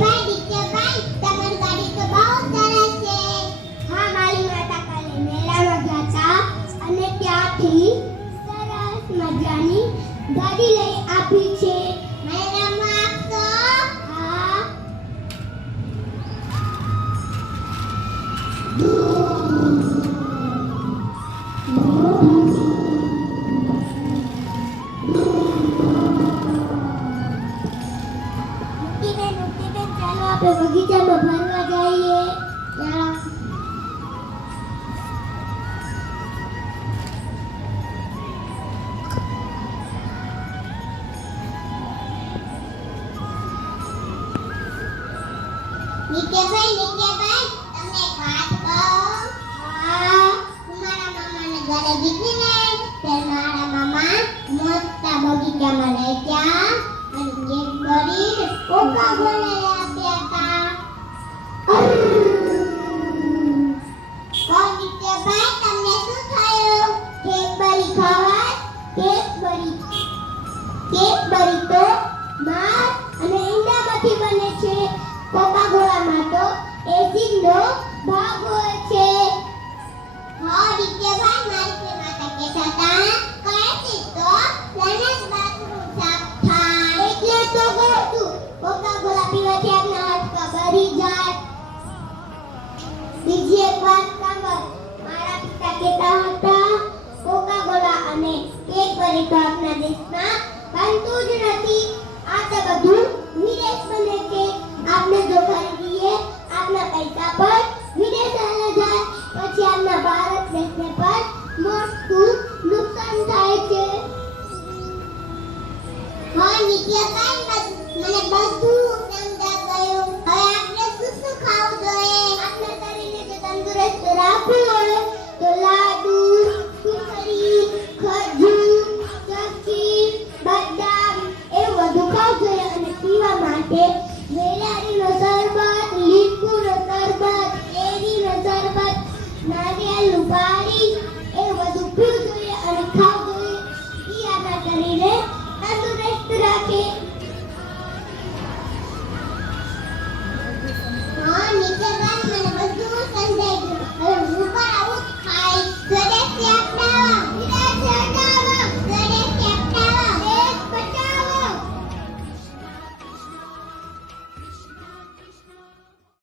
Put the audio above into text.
Bye-bye. આપણે બગીચામાં ફરવા જઈએ. ચાલો નિત્યભાઈ નિત્યભાઈ તમને ઘરે દીધી ને તે મારા મામા મોટા બગીચામાં લઈ ગયા. અને કેક કરી કોકા કોલા એસિડનો ભાગ આપના અને કેક દેશમાં બનતું જ નથી આ તો બધું વિદેશ બને છે. આપણે જો પછી આમના ભારત દેશને પર મોટું નુકસાન થાય છે. હા, નિત્ય કાઈ મને બધું સમજા ગયું. હવે આપણે શું શું ખાવું જોઈએ? આપણા શરીરને જો તંદુરસ્ત રાખવું હોય, તો લાડુ કુકરી ખજૂર, ચકી, બદામ એ બધું ખાવું જોઈએ અને પીવા માટે શરીરે તંદુરસ્ત રાખે હા નીચે ગાન મને બધું સમજાઈ ગયું હવે હું